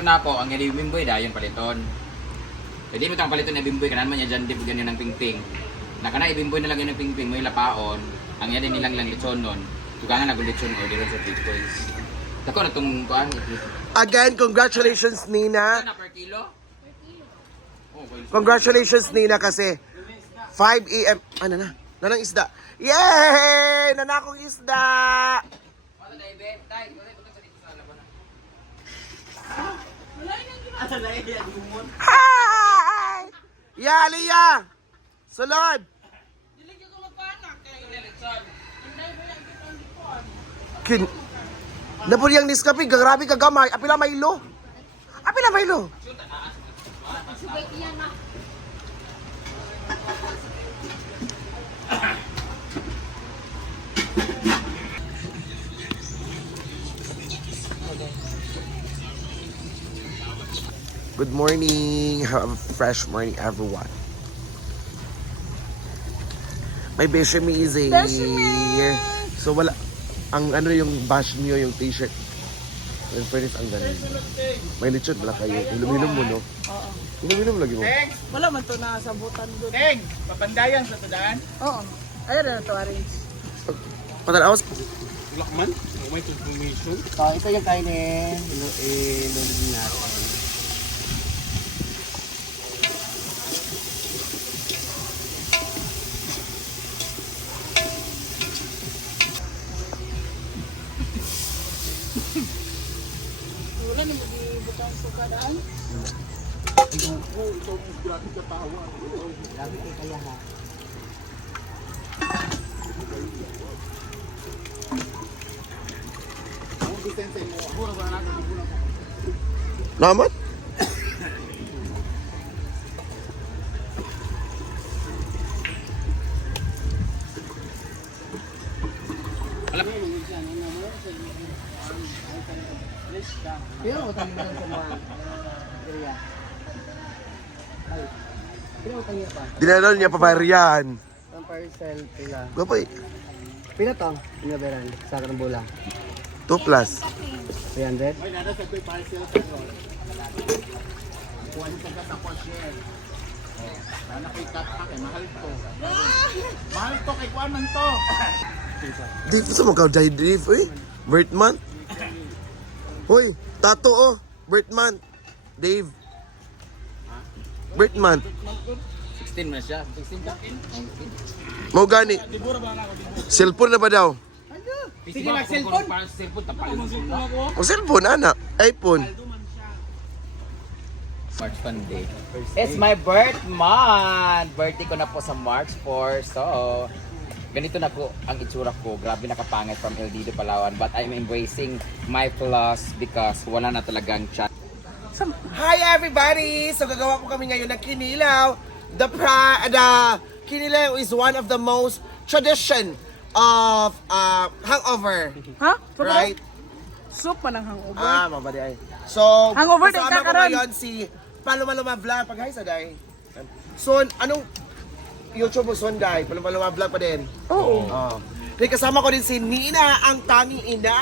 Na ako, ang yung bimboy dayon paliton. Pwede mo tang paliton na bimboy kanan man niya dyan di ganyan ng pingping. Nakana ibimboy na lang yun ng pingping mo yung lapaon. Ang yan nilang lang lechon nun. Tugangan na lechon o dito sa Bitcoins. Dako na itong kuhan. Again, congratulations Nina. Na per kilo? Congratulations Nina kasi 5 AM. Ano na? Nanang isda. Yay! Nanakong isda! Wala na ibe. Tay, wala ito sa dito sa labanan. Hi! Yaliya! Sulod! Kin... Napulyang Nescafe, grabe kagamay. Apila Milo. Apila Milo. Good morning. Have a fresh morning, everyone. May Beshami is a... So wala... Ang ano yung bash niyo, yung t-shirt. In fairness, ang galing. May lechon, wala kayo. Ilum-ilum mo, no? Oo. Ilum-ilum lagi mo. Wala man to na sabutan doon. Teng, papandayan sa tadaan. Oo. Ayun na to arrange. Patalawas. Lakman, may information. So, ito yung kainin. Ilulubin natin. Wala na mag-ibutang sugadaan. Grabe kayo kaya ha. Namat? Pero utang na lang sa mga area. Ay. Pero utang niya pa. Dinadal niya paparian. Ang parcel pila. Gwapoy. Pila to? Pinaberan sa Karambola. 2 plus. 300? May nada sa ito'y parcel sa ito. Kuha niyo sa gata po share. Sana ko'y cut pack eh, mahal to. Mahal to, kay kuhaan man to. Di ko sa mga Dave, eh. Bertman. Hoy, tato oh. Bertman. Dave. Bertman. 16 na siya. 16 ka? Mau gani. Cellphone na ba daw? Sige, mag-cellphone. Parang cellphone, tapalin mo sila. O cellphone, anak. iPhone. March Fun Day. It's my birth month! Birthday ko na po sa March 4. So, ganito na po ang itsura ko. Grabe nakapangit from El Dido, Palawan. But I'm embracing my flaws because wala na talagang chat. Hi everybody! So gagawa po kami ngayon ng kinilaw. The kinilaw is one of the most tradition of hangover. Ha? Right? Soup man ang hangover. Mabadi ay. So, Hangover din kasama ko kakaroon. ngayon si Paloma Vlog. Pag-hi sa day. So, anong YouTube mo Sunday? Paloma Vlog pa din. Oo. Then kasama ko din si Nina, ang tanging ina.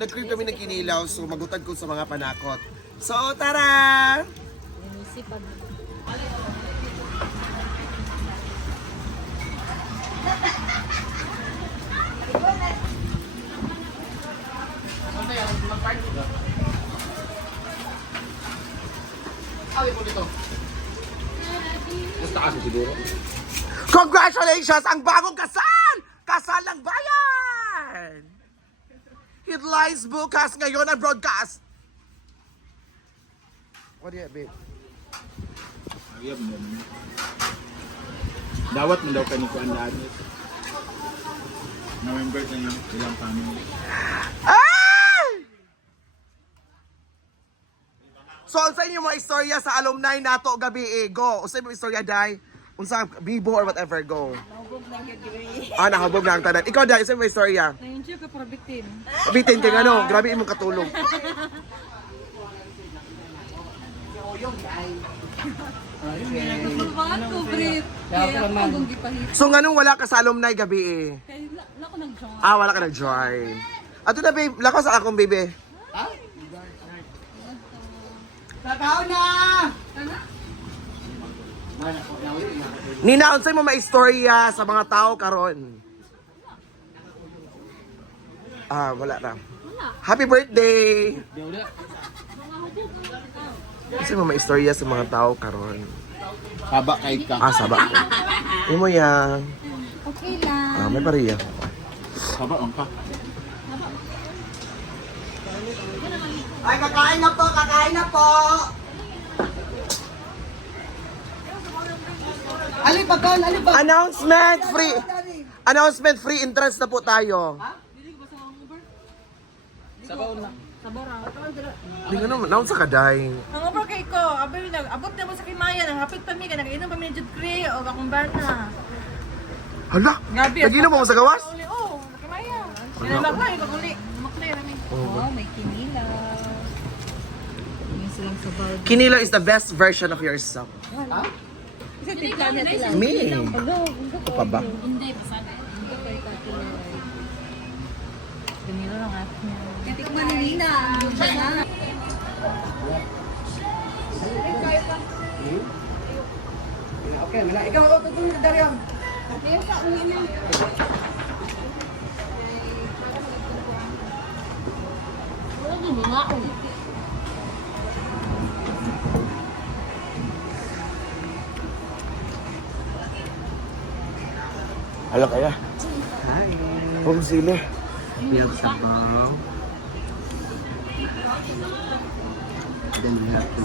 Nag-creep kami ng kinilaw, so magutag ko sa mga panakot. So, tara! Gusto kasi siguro. Congratulations! Ang bagong kasal! Kasal ng bayan! Headlines bukas ngayon ang broadcast. What do you have, babe? Ayab mo. Dawat mo daw kayo kuhaan daan. November na yung ilang family. Ay! So, unsa inyo mga istorya sa alumni nato gabi go? Unsa imong istorya dai? Unsa bibo or whatever go? Nahubog na yun yun. Nahubog na ang tanan. Ikaw dai, unsa imong istorya? Na-enjoy ka para bitin. Bitin kay ano, grabe imong katulong. Mga kubrit. Kaya ako kung gipahit. So nganong wala ka sa alumni gabi Kaya na ako nag-join. Wala ka nag-join. Ato na babe, lakas sa akong baby. Kakao na! Nina, unsay mo maistorya sa mga tao karon? Wala na. Happy birthday! Unsay mo maistorya sa mga tao karon? Haba kay ka. Saba ko. Imo yan. Okay lang. May pariya. Haba ang ka. Ay, kakain na po, kakain na po! Ali, pagkaon, ali, pagkaon! Announcement free entrance na po tayo. Sabaw na. Hindi nga naman, naon sa kaday. Ang over kay ko, abay abot na mo sa Kimayan, ang hapit pa mi ka nag-inom pa mi jud kre o akong bana. Hala, nag-inom mo sa gawas? Oo, sa Kimayan. Maglay ko uli. Maklay rami. Oh, may kinilaw. May silang sabaw. Kinilo is the best version of yourself. Kasi tipla na sila. Me? Ito pa ba? Hindi, pasada. Hindi kay Katina. Ganito lang at niya. Tikman ni Nina. Okay, mala. Ikaw, tutulong na Daryang. Hala kaya. Hi. Kung sili. Milk sabaw. Then we have to...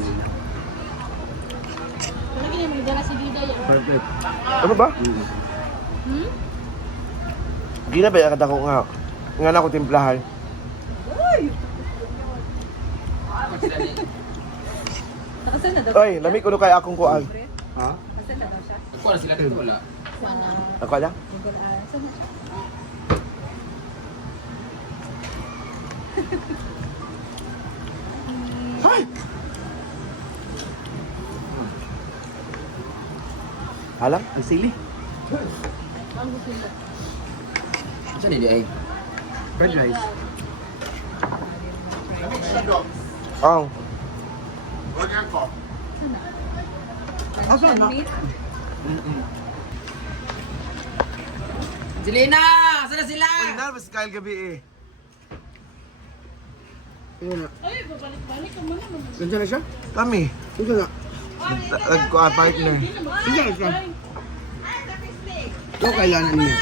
Perfect. Ano ba? Di na ba yung kata ko nga? Nga na ako timplahan. Nakasan na daw. Oy, lamig ko kay akong kuan. Ha? Nakasan na daw siya. Ako na sila dito wala. Ako lang? Saan na siya? Ay! Alam? Ang sili. Saan hindi ay? Fried rice. Oh. Asa na? Silina! Saan na sila? Uy, nalabas Kyle gabi eh. Ayun na. Ay, babalik-balik ka muna. Ganyan na siya? Kami. Ito na. Nagkuhan partner. Sige, isa. Ito kailangan niya.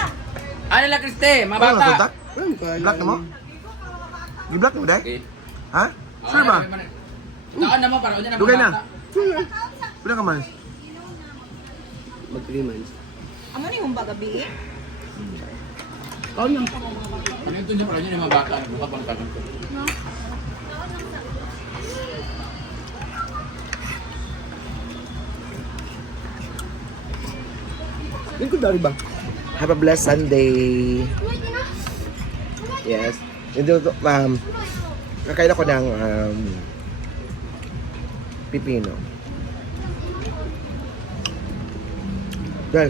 Ano lang, Kriste? Mga Ano, bata. tutak? Ayun, kailangan Black na mo? niya. Gi-black mo, day? Okay. Ha? Sure ba? Naon na mo para unya na Dugay na. Sige. Pila ka man? Mag 3 months. Amo ni humba gabi eh. Oh, yun. Ano yung tunyo para unya ng mga bata? Buka pang tanong ko. Hindi ko dari ba? Have a blessed Sunday. Yes. Hindi ko, kakain ako ng pipino. Well,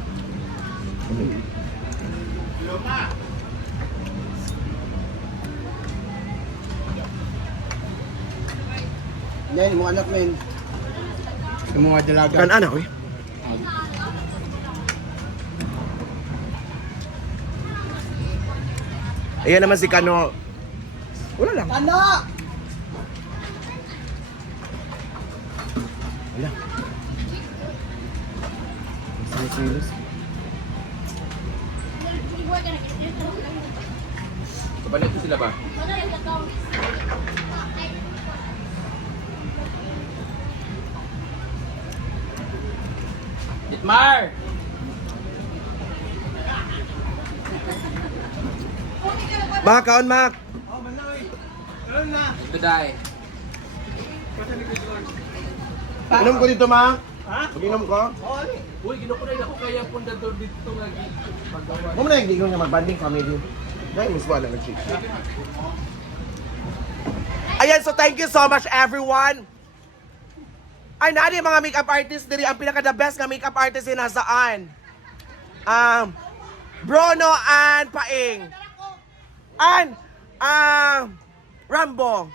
Yan, mga anak men. Yung mga dalaga. kan anak ko eh. Ayan naman si Kano. Wala lang. Ano? Wala. Silos. Kabalik ko sila ba? Itmar! Mak, kaon mak. Ito dai. Inom ko dito mak. Ha? Inom ko. Uy, ginukunay ako kaya pundador dito nga paggawa. Mo na yung ligaw nga magbanding family. Dahil mas wala ng chick. Ayan, so thank you so much everyone. Ay, nari mga makeup artist diri ang pinaka the best nga makeup artist ay nasaan? Bruno and Paing. And Rambo.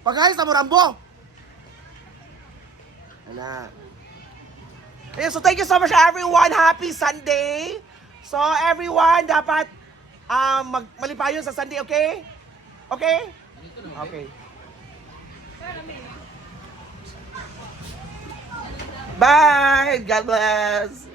Pagkayos sa mo Rambo. Wala. Ayun, so thank you so much everyone. Happy Sunday. So everyone, dapat malipayon sa Sunday, okay? Okay? Okay. Bye! God bless!